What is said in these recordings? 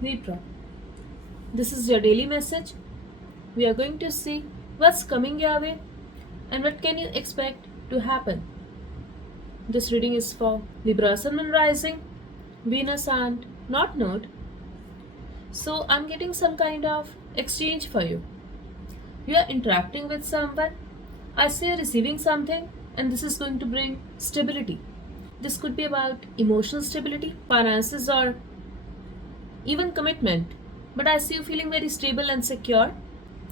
Libra, this is your daily message. We are going to see what's coming your way and what can you expect to happen. This reading is for Libra Sun and Rising, Venus and North Node. So I'm getting some kind of exchange for you. You are interacting with someone. I see you receiving something, and this is going to bring stability. This could be about emotional stability, finances, or even commitment. But I see you feeling very stable and secure,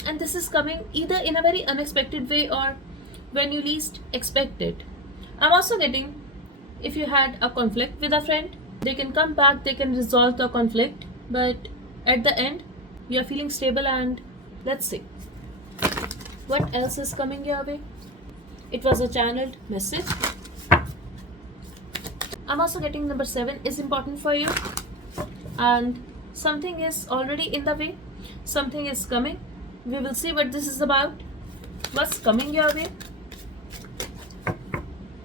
and this is coming either in a very unexpected way or when you least expect it. I'm also getting, if you had a conflict with a friend, they can come back, they can resolve the conflict, but at the end, you are feeling stable. And let's see what else is coming your way. It was a channeled message. I'm also getting number 7 is important for you, and something is already in the way, something is coming. We will see what this is about, what's coming your way.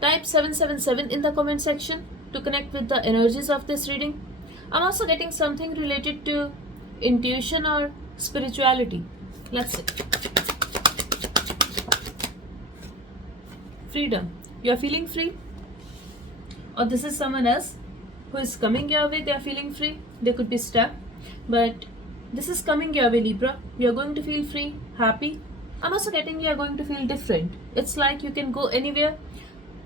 Type 777 in the comment section to connect with the energies of this reading. I'm also getting something related to intuition or spirituality. Let's see. Freedom. You are feeling free, or this is someone else who is coming your way. They are feeling free. They could be stuck, but this is coming your way, Libra. You are going to feel free, happy. I'm also getting you are going to feel different. It's like you can go anywhere.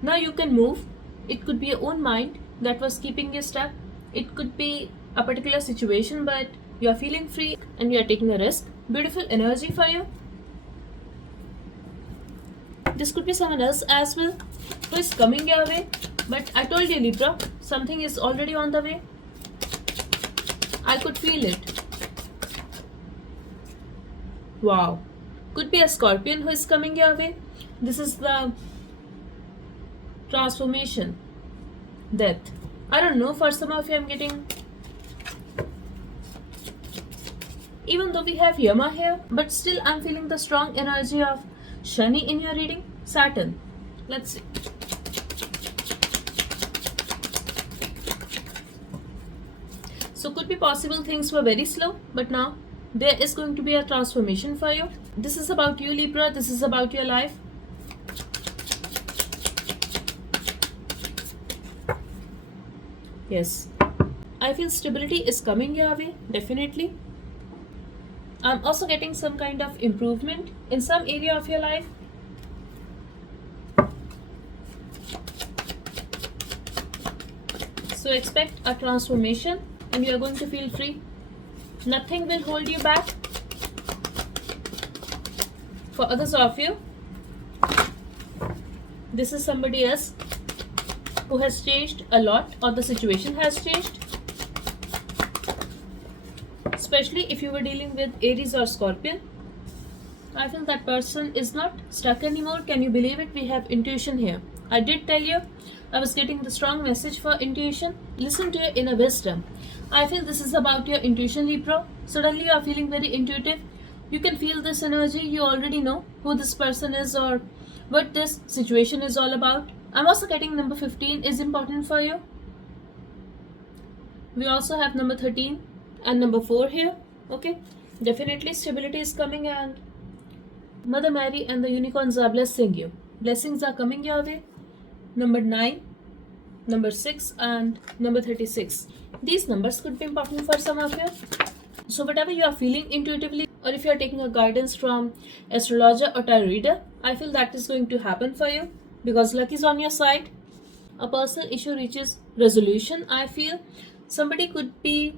Now you can move. It could be your own mind that was keeping you stuck. It could be a particular situation, but you are feeling free and you are taking a risk. Beautiful energy for you. This could be someone else as well who is coming your way. But I told you, Libra, something is already on the way. I could feel it. Wow. Could be a Scorpion who is coming your way. This is the transformation, death. I don't know, for some of you I'm getting, even though we have Yama here, but still I'm feeling the strong energy of Shani in your reading. Saturn. Let's see. So could be possible things were very slow, but now there is going to be a transformation for you. This is about you, Libra. This is about your life. Yes, I feel stability is coming your way, definitely. I'm also getting some kind of improvement in some area of your life. So expect a transformation and you are going to feel free. Nothing will hold you back. For others of you, this is somebody else who has changed a lot, or the situation has changed. Especially if you were dealing with Aries or Scorpion. I feel that person is not stuck anymore. Can you believe it? We have intuition here. I did tell you I was getting the strong message for intuition. Listen to your inner wisdom. I feel this is about your intuition, Libra. Suddenly you are feeling very intuitive. You can feel this energy. You already know who this person is or what this situation is all about. I'm also getting number 15 is important for you. We also have number 13 and number 4 here. Okay, definitely stability is coming, and Mother Mary and the unicorns are blessing you. Blessings are coming your way. Number 9, number 6 and number 36. These numbers could be important for some of you. So whatever you are feeling intuitively, or if you are taking a guidance from astrologer or tarot reader, I feel that is going to happen for you because luck is on your side. A personal issue reaches resolution. I feel somebody could be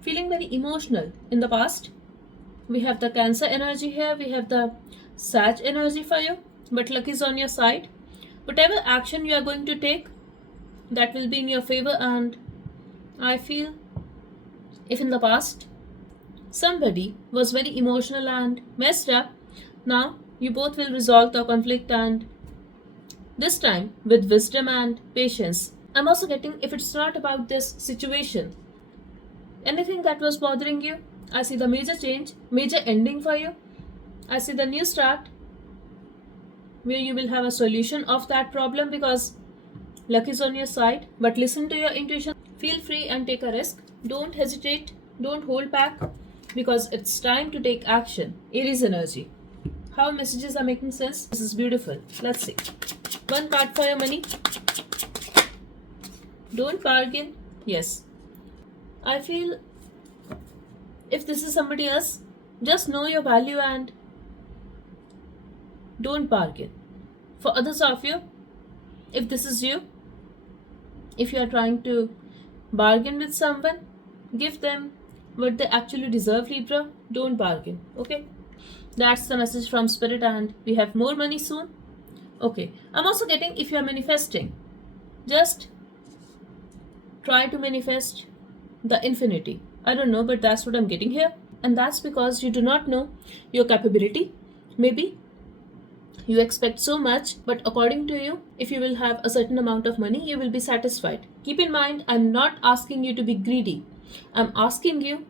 feeling very emotional in the past. We have the Cancer energy here, we have the Sag energy for you, but luck is on your side. Whatever action you are going to take, that will be in your favor. And I feel if in the past somebody was very emotional and messed up, now you both will resolve the conflict, and this time with wisdom and patience. I'm also getting, if it's not about this situation, anything that was bothering you, I see the major change, major ending for you. I see the new start where you will have a solution of that problem because luck is on your side. But listen to your intuition. Feel free and take a risk. Don't hesitate. Don't hold back because it's time to take action. Aries energy. How messages are making sense? This is beautiful. Let's see. One card for your money. Don't bargain. Yes. I feel if this is somebody else, just know your value and don't bargain. For others of you, if this is you, if you are trying to bargain with someone, give them what they actually deserve, Libra. Don't bargain. Okay? That's the message from Spirit, and we have more money soon. Okay. I'm also getting if you are manifesting, just try to manifest the infinity. I don't know, but that's what I'm getting here. And that's because you do not know your capability. Maybe you expect so much, but according to you, if you will have a certain amount of money, you will be satisfied. Keep in mind, I'm not asking you to be greedy. I'm asking you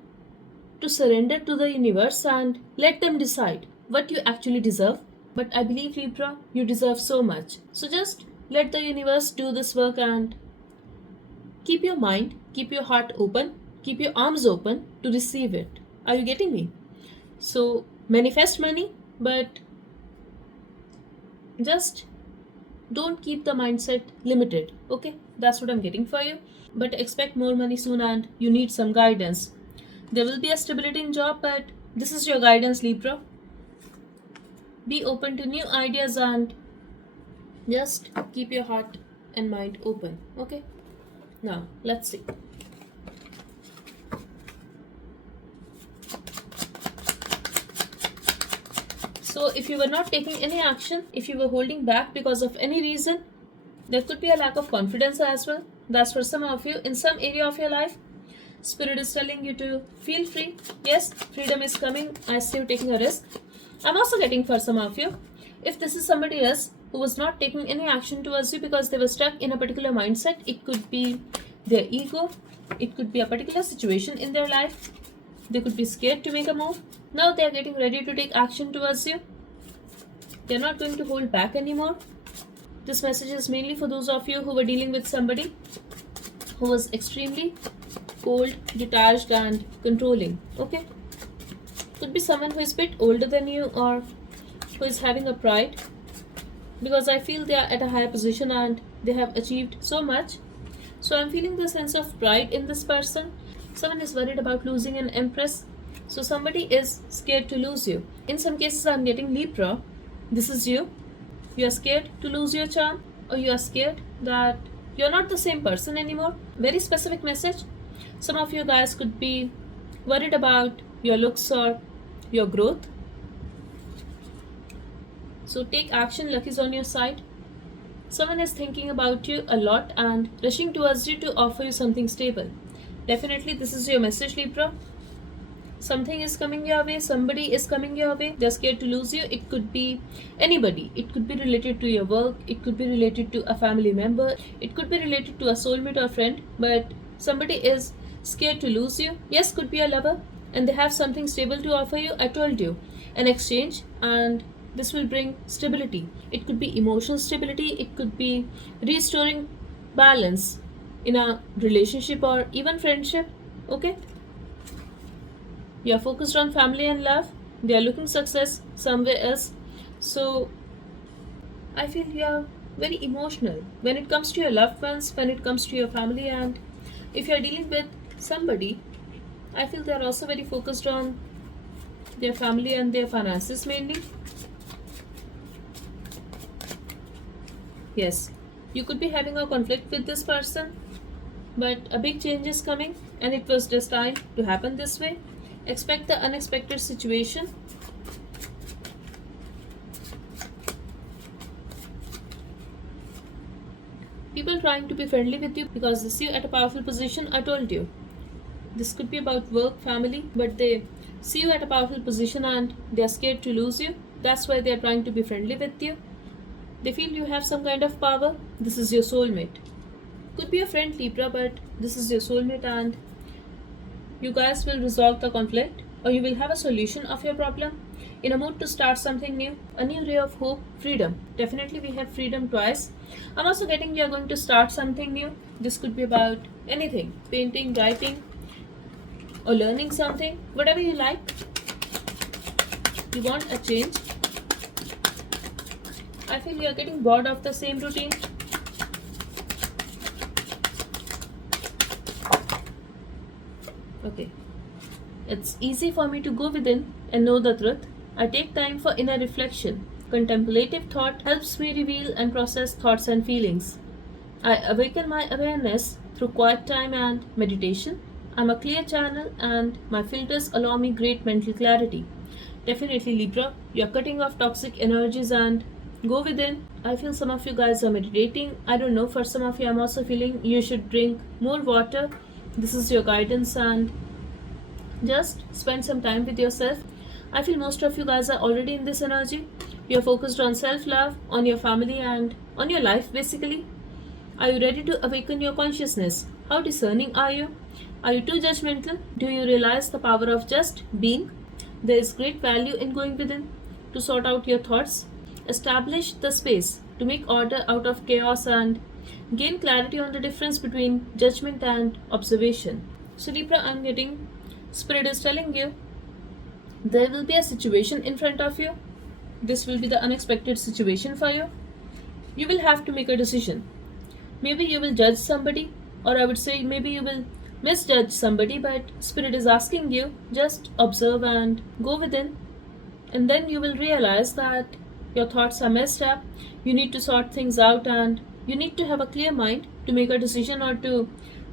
to surrender to the universe and let them decide what you actually deserve. But I believe, Libra, you deserve so much. So just let the universe do this work and keep your mind, keep your heart open, keep your arms open to receive it. Are you getting me? So manifest money, but just don't keep the mindset limited. Okay, that's what I'm getting for you. But expect more money soon and you need some guidance. There will be a stability in job, but this is your guidance, Libra. Be open to new ideas and just keep your heart and mind open. Okay, now let's see. So if you were not taking any action, if you were holding back because of any reason, there could be a lack of confidence as well. That's for some of you in some area of your life. Spirit is telling you to feel free. Yes, freedom is coming. I see you taking a risk. I'm also getting for some of you, if this is somebody else who was not taking any action towards you because they were stuck in a particular mindset, it could be their ego, it could be a particular situation in their life. They could be scared to make a move. Now they are getting ready to take action towards you. They are not going to hold back anymore. This message is mainly for those of you who were dealing with somebody who was extremely cold, detached and controlling. Okay? Could be someone who is a bit older than you or who is having a pride, because I feel they are at a higher position and they have achieved so much. So I'm feeling the sense of pride in this person. Someone is worried about losing an empress. So somebody is scared to lose you. In some cases I'm getting Libra. This is you. You are scared to lose your charm, or you are scared that you're not the same person anymore. Very specific message. Some of you guys could be worried about your looks or your growth. So take action. Luck is on your side. Someone is thinking about you a lot and rushing towards you to offer you something stable. Definitely this is your message, Libra. Something is coming your way, somebody is coming your way, they're scared to lose you. It could be anybody. It could be related to your work, it could be related to a family member, it could be related to a soulmate or friend, but somebody is scared to lose you. Yes, could be a lover and they have something stable to offer you. I told you, an exchange, and this will bring stability. It could be emotional stability, it could be restoring balance in a relationship or even friendship. Okay, you are focused on family and love. They are looking success somewhere else. So I feel you are very emotional when it comes to your loved ones, when it comes to your family, and if you are dealing with somebody, I feel they are also very focused on their family and their finances mainly. Yes, you could be having a conflict with this person, but a big change is coming and it was destined to happen this way. Expect the unexpected situation. People trying to be friendly with you because they see you at a powerful position. I told you, this could be about work, family, but they see you at a powerful position and they are scared to lose you. That's why they are trying to be friendly with you. They feel you have some kind of power. This is your soulmate. Could be a friend, Libra, but this is your soulmate and you guys will resolve the conflict. or you will have a solution of your problem, in a mood to start something new, a new ray of hope, freedom. Definitely we have freedom twice. I'm also getting you are going to start something new. This could be about anything, painting, writing, or learning something, whatever you like. You want a change. I feel you are getting bored of the same routine. Okay. It's easy for me to go within and know the truth. I take time for inner reflection. Contemplative thought helps me reveal and process thoughts and feelings. I awaken my awareness through quiet time and meditation. I'm a clear channel and my filters allow me great mental clarity. Definitely, Libra, you're cutting off toxic energies and go within. I feel some of you guys are meditating. I don't know, for some of you, I'm also feeling you should drink more water. This is your guidance and just spend some time with yourself. I feel most of you guys are already in this energy. You're focused on self love, on your family, and on your life basically. Are you ready to awaken your consciousness? How discerning are you? Are you too judgmental? Do you realize the power of just being? There is great value in going within to sort out your thoughts, establish the space to make order out of chaos, and gain clarity on the difference between judgment and observation. So, Libra, I'm getting Spirit is telling you there will be a situation in front of you. This will be the unexpected situation for you. You will have to make a decision. Maybe you will judge somebody, or I would say maybe you will misjudge somebody, but Spirit is asking you just observe and go within, and then you will realize that your thoughts are messed up. You need to sort things out, and you need to have a clear mind to make a decision or to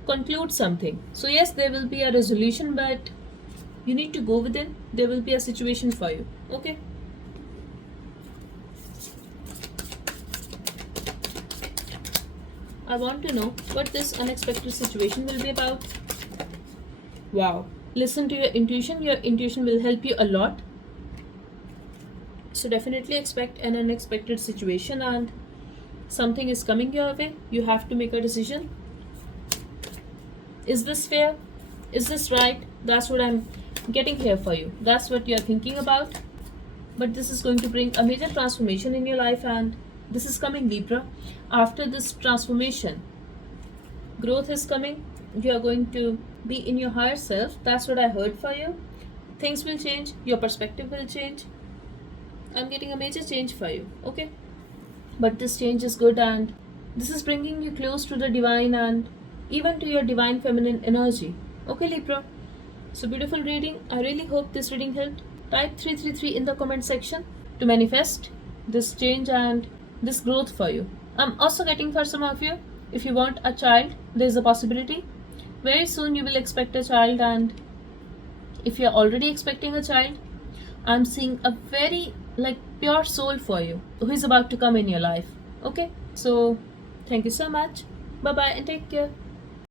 conclude something. So, yes, there will be a resolution, but you need to go within. There will be a situation for you. Okay. I want to know what this unexpected situation will be about. Wow. Listen to your intuition. Your intuition will help you a lot. So definitely expect an unexpected situation and something is coming your way. You have to make a decision. Is this fair? Is this right? That's what I'm getting here for you. That's what you're thinking about. But this is going to bring a major transformation in your life, and this is coming, Libra. After this transformation, growth is coming. You are going to be in your higher self. That's what I heard for you. Things will change. Your perspective will change. I'm getting a major change for you. Okay. But this change is good, and this is bringing you close to the divine and even to your divine feminine energy. Okay, Libra. So beautiful reading. I really hope this reading helped. Type 333 in the comment section to manifest this change and this growth for you. I'm also getting for some of you, if you want a child, there is a possibility. Very soon you will expect a child, and if you're already expecting a child, I'm seeing a very pure soul for you who is about to come in your life. Okay, so thank you so much. Bye bye and take care.